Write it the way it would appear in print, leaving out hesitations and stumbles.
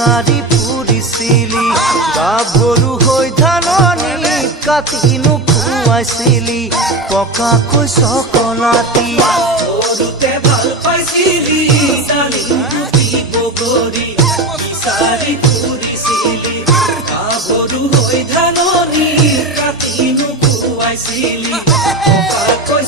বিচাৰি ফুৰিছিলি গাভৰু হৈ ধাননিত কাটিনো খুৱাইছিলি পকাকৈ চকলাতি সৰুতে ভাল পাইছিলি ডালিম গুটি বগৰী বিচাৰি ফুৰিছিলি গাভৰু হৈ ধাননিত কাটিনো খুৱাইছিলি পকাকৈ